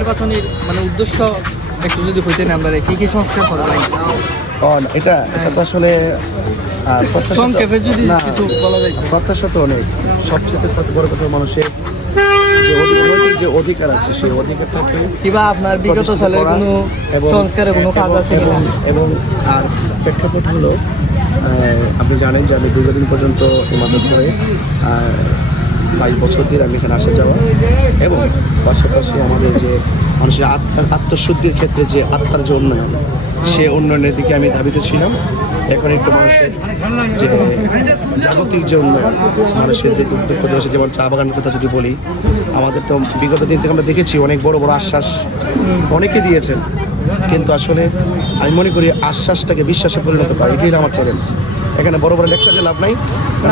নির্বাচনের মানে উদ্দেশ্য একটু যদি হইতেন আমরা কি কি সংস্কার করা যায়? এটা তো আসলে সংক্ষেপে যদি কিছু বলা যায়। প্রত্যাশা তো অনেক, সবচেয়ে বড় কথা মানুষের যে অধিকার আছে সেই অধিকারটাকে কিংবা আপনার বিগত সালের কোনো সংস্কারের কোনো কাজ আছে এবং আর প্রেক্ষাপট হলো আপনি জানেন যে আমি দীর্ঘদিন পর্যন্ত ইমাদত করে 22 বছর ধরে আমি এখানে আসা যাওয়া, এবং পাশাপাশি আমাদের যে মানুষের আত্মশুদ্ধির ক্ষেত্রে যে আত্মার যে উন্নয়ন, সে উন্নয়নের দিকে আমি ধাবিত ছিলাম। এখন একটু মানুষের যে জাগতিক যে উন্নয়ন, মানুষের যে দুঃখ দিবসে যেমন চা বাগানের কথা যদি বলি, আমাদের তো বিগত দিন থেকে আমরা দেখেছি অনেক বড় বড় আশ্বাস অনেকে দিয়েছেন, কিন্তু আসলে আমি মনে করি আশ্বাসটাকে বিশ্বাসে পরিণত করা এটাই আমার চ্যালেঞ্জ। এখানে বড় বড় লেকচার যে লাভ নাই,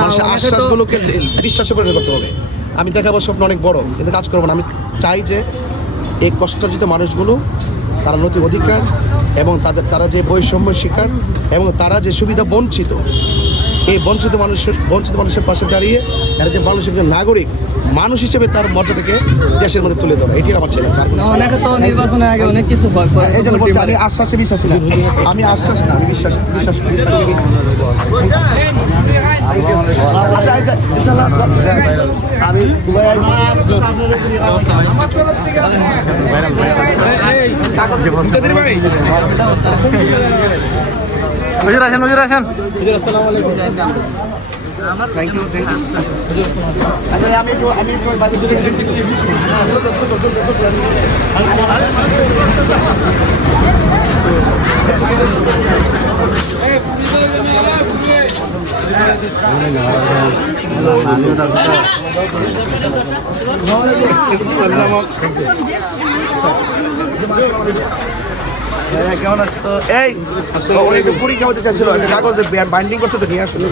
মানুষের আশ্বাসগুলোকে বিশ্বাসে পরিণত করতে হবে। আমি দেখাবো স্বপ্ন অনেক বড়, কিন্তু কাজ করবো না। আমি চাই যে এই কষ্টার্জিত মানুষগুলো তারা নৈতিক অধিকার এবং তারা যে বৈষম্য শিকার এবং তারা যে সুবিধা বঞ্চিত, এই বঞ্চিত মানুষের পাশে দাঁড়িয়ে তারা যে মানুষের নাগরিক মানুষ হিসেবে তার মর্যাদাকে দেশের মধ্যে তুলে ধরা, এটি আমার চ্যালেঞ্জ। নির্বাচনের আগে অনেক কিছু এই জন্য বলছি আমি আশ্বাসে বিশ্বাসী না, আমি আশ্বাস না, আমি বিশ্বাস। আমি নজর আসেন। Thank you. আমি কেমন আসছো? এই একটু পরীক্ষা হতে চাইছিল, একটা কাগজে বাইন্ডিং করছে তো নিয়ে আসলে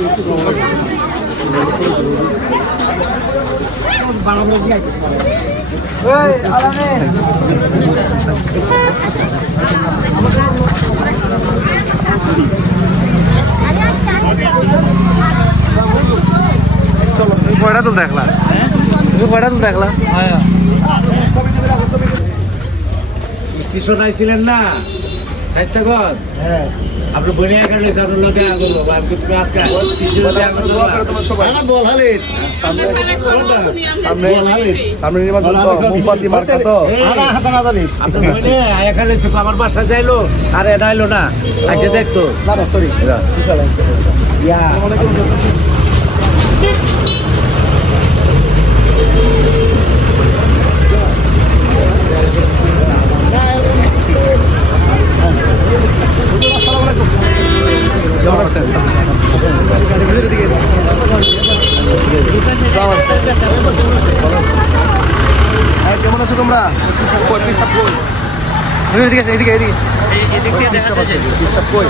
চলো কয়টা তো দেখলাম, স্টেশন আইছিলেন না স্বাস্থ্যগত? হ্যাঁ, আপনার বনে একা রয়েছে, আপনার লোকে আগুন আমি তুমি আজকে সামনে নির্বাচন তো মোমবাতি মার্কা তো আপনার বনে এখানে আমার বাসা যাইলো আর এটা আইলো না, আইসে দেখতো না সরি কেমন আছেন? কেমন আছো তোমরা? এদিকে কই?